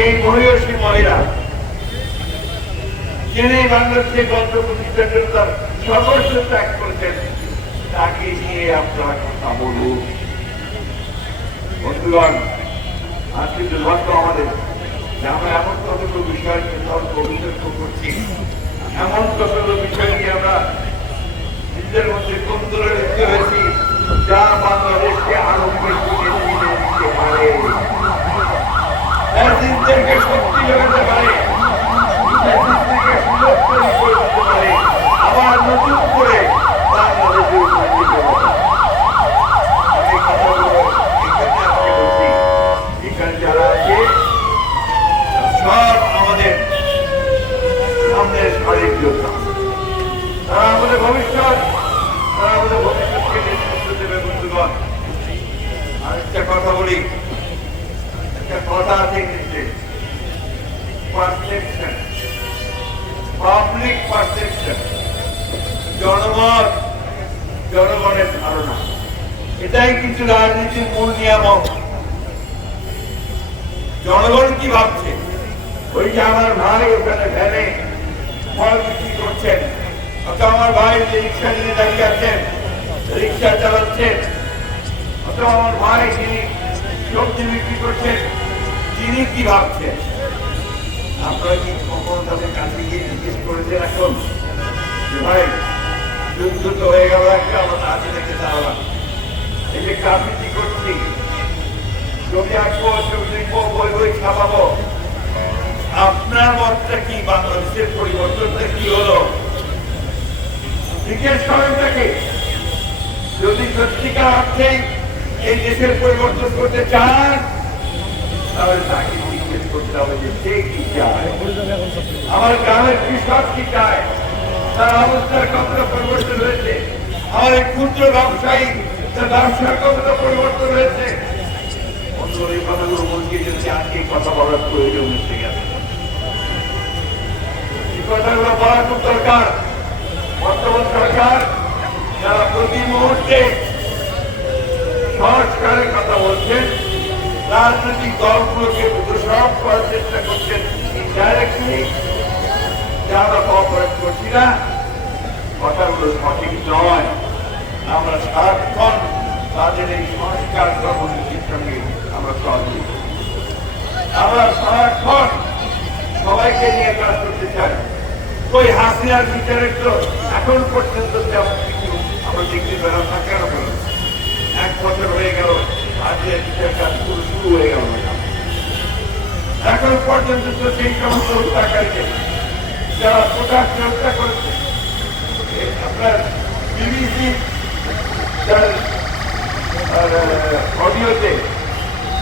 এই মহিষী মহিলা, যিনি বাংলাদেশে গল্প প্রতিষ্ঠার তার সর্বস্ব ত্যাগ করেছেন, তাকে নিয়ে আপনারা কথা বলুন বন্ধুগণ, আজকে দুর্ভাগ্য আমাদের যে আমরা এমন কতগুলো বিষয় তর্ক বিতর্ক করছি, এমন কতগুলো বিষয় নিয়ে আমরা নিজেদের মধ্যে কন্দলে লিপ্ত হয়েছি, যা বাংলাদেশকে আরও বেশি এগিয়ে দিতে পারে রাজনীতিকে শক্তি যোগাতে পারে রাজনীতিকে সুযোগ তৈরি করে দিতে পারে আবার নতুন করে বাংলাদেশের উন্নতি করতে আমি কথাগুলো এখানে আজকে বলছি এখানে যারা আছে সব আমাদের সামনের সারির যোদ্ধা তারা আমাদের ভবিষ্যৎ আমাদের ভবিষ্যৎকে নেতৃত্ব দেবে, বন্ধুগণ। আরেকটা কথা বলি, একটা কথা আছে ইংলিশে পারসেপশন পাবলিক পারসেপশন জনমত, জনগণের ধারণা। এটাই কিছু রাজনীতির মূল নিয়ামক। জনগণ কি ভাবছে? ওই যে আমার ভাই ওখানে ভ্যানে ফল বিক্রি করছেন। অথবা আমার ভাই যে রিক্সা নিয়ে দাঁড়িয়ে আছেন, রিক্সা চালাচ্ছেন অথবা আমার ভাই যিনি সবজি বিক্রি করছেন, তিনি কি ভাবছেন? আপনারা কি কখনো তাদের কাছে গিয়ে জিজ্ঞেস করেছেন এখন? ভাই, যুদ্ধ তো হয়ে গেল একটা, আমরা আগে দেখে দাঁড়ালাম। এই যে গ্রাফিতি করছি? ছবি আঁকবো ছবি লিখব বই বই ছাপাবো। আপনার মতটা কি বাংলাদেশের পরিবর্তনটা কি হলো? জিজ্ঞেস করেন তাকে, যদি সত্যিকার অর্থে এই দেশের পরিবর্তন করতে চান, তাহলে তাকে জিজ্ঞেস করতে হবে যে সে কি চায়। আমার গ্রামের কৃষক কি চায়? তার অবস্থার কতটা পরিবর্তন হয়েছে? আমার এই ক্ষুদ্র ব্যবসায়ী, তার ব্যবসার কতটা পরিবর্তন হয়েছে? কথাগুলো কথা বলার প্রয়োজন এসে গেছে কথাগুলো বলা খুব দরকার। বর্তমান সরকার, যারা প্রতি মুহূর্তে সংস্কারের কথা বলছেন, রাজনৈতিক দলগুলোকে দোষারোপ করার চেষ্টা করছেন যারা করছি না, কথাগুলো সঠিক নয়। আমরা সারাক্ষণ তাদের এই সংস্কার কর্মসূচির সঙ্গে আমরা আমরা সারাক্ষণ সবাইকে নিয়ে কাজ করতে চাই। ওই হাসিনার বিচারের তো এখন পর্যন্ত তেমন কিছু আমরা দেখতে পেলাম না কেন পেলাম এক বছর হয়ে গেল, হাসিনার বিচার কাজ পুরো শুরু হয়ে গেল। এখন পর্যন্ত তো সেই সমস্ত হত্যাকারীকে যারা প্রকাশ্যে হত্যা করেছে আপনার বিবিসি যার অডিওতে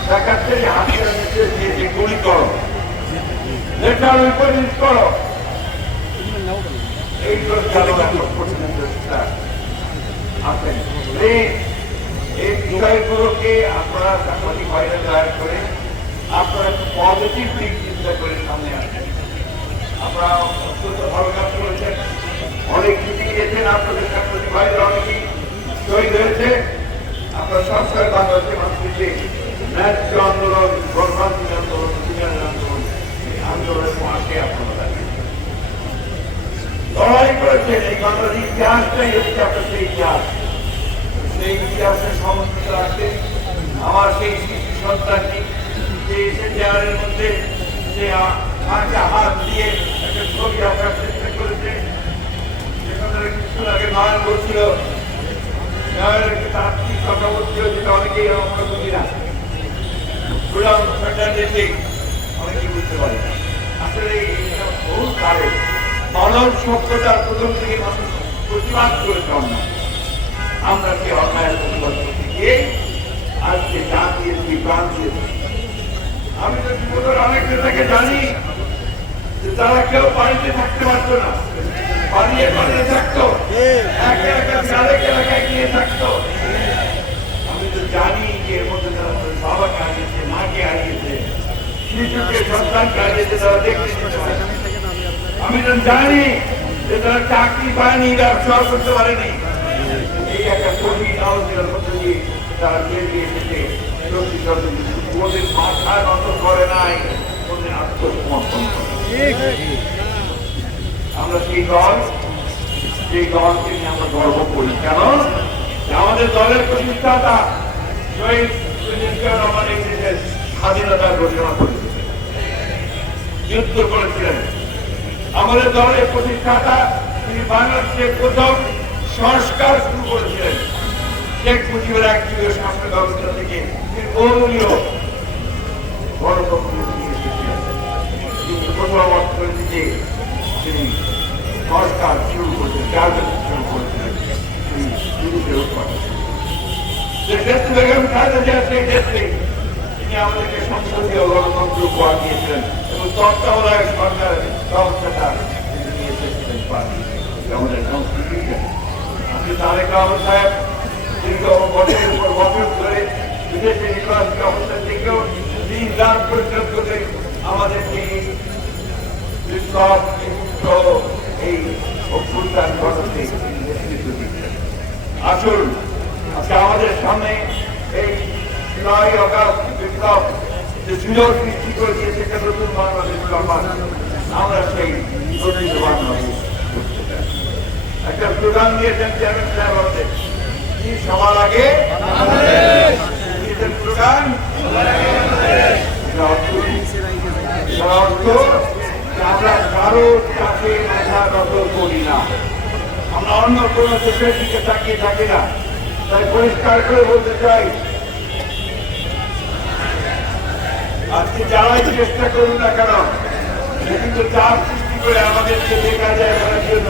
দেখাচ্ছে যে হাসিনা নির্দেশ দিয়েছে গুলি করো। লেটার রিপোর্টিং করো। আপনারা আপনারা পজিটিভ দিক চিন্তা করে সামনে আসেন আমরা অত্যন্ত ভালো কাজ করেছেন অনেক চিঠি দিয়েছেন আপনাদের সাংবাদিক ভাইরা অনেকেই শহীদ হয়েছে আপনারা সবসময় বাংলাদেশের আন্দোলন লড়াই করেছেন সেই ইতিহাস। সেই আমার সেই যে এসে চেয়ারের মধ্যে যে হাতে হাত দিয়ে একটা করেছে। কিছুক্ষণ আগে একটা কথা যেটা আমরা বুঝি না। অনেকেই বুঝতে পারে। আসলে বহু কারে মানব সভ্যতার প্রথম থেকে প্রতিবাদ করেছে অন্যায় আমরা কি অন্যায়ের প্রতিবাদ করতে গিয়ে আজকে যা দিয়েছি প্রাণ দিয়েছি? আমি তো জীবনের অনেক নেতাকে জানি যে তারা কেউ বাড়িতে থাকতে পারতো না। পালিয়ে পালিয়ে থাকতো। একে একে আরেক এলাকায় গিয়ে থাকতো। আমি তো জানি যে এর মধ্যে তারা বাবাকে হারিয়েছে, মাকে হারিয়েছে, শিশুকে সন্তানকে হারিয়েছে, তারা দেখতে। আমি জানি যে তারা চাকরি পায়নি, ব্যবসা করতে পারেনি। এই একটা কঠিন আলোচনার মধ্যে দিয়ে তারা বেরিয়ে এসেছে। সত্যি সত্যি, ওদের মাথা নত করে নাই, ওদের আত্মসমর্পণ আমরা সেই দল, সেই দলকে নিয়ে আমরা গর্ব করি। কেন? আমাদের দলের প্রতিষ্ঠাতা শহীদ জিয়াউর রহমান স্বাধীনতার ঘোষণা করেছিলেন। যুদ্ধ করেছিলেন। আমাদের দলের প্রতিষ্ঠাতা তিনি বাংলাদেশের প্রথম সংস্কার শুরু করেছিলেন। শেখ মুজিবের একটিও শাসন ব্যবস্থা থেকে তিনি আমাদেরকে সংসদীয় গণতন্ত্র উপহার দিয়েছিলেন এবং তত্ত্বাবধায়ক সরকার ব্যবস্থাটা তিনি নিয়ে এসেছিলেন পার্টি আমাদের সংস্কৃতি আপনি তারেক রহমান সাহেব দীর্ঘ বছরের পর বছর ধরে বিদেশে নির্বাচনী অবস্থা থেকেও দিন রাত পরিশ্রম করে আমাদেরকে এই আমাদের সামনে এই অগাস্ট বিপ্লব যে একটা নতুন বাংলাদেশ আমরা সেই নতুন দিয়েছেন চেয়ারম্যান কি সবার আগে দিয়েছেন স্লোগান এটা অর্থ কি? এটা অর্থ যে আমরা কারও চাকরি মাথা নত করি না আমরা অন্য কোনো দেশের দিকে তাকিয়ে থাকি না। তাই পরিষ্কার করে বলতে চাই আজকে যারাই চেষ্টা করুন না কেন কিন্তু চাপ সৃষ্টি করে আমাদেরকে দেখা যায় জন্য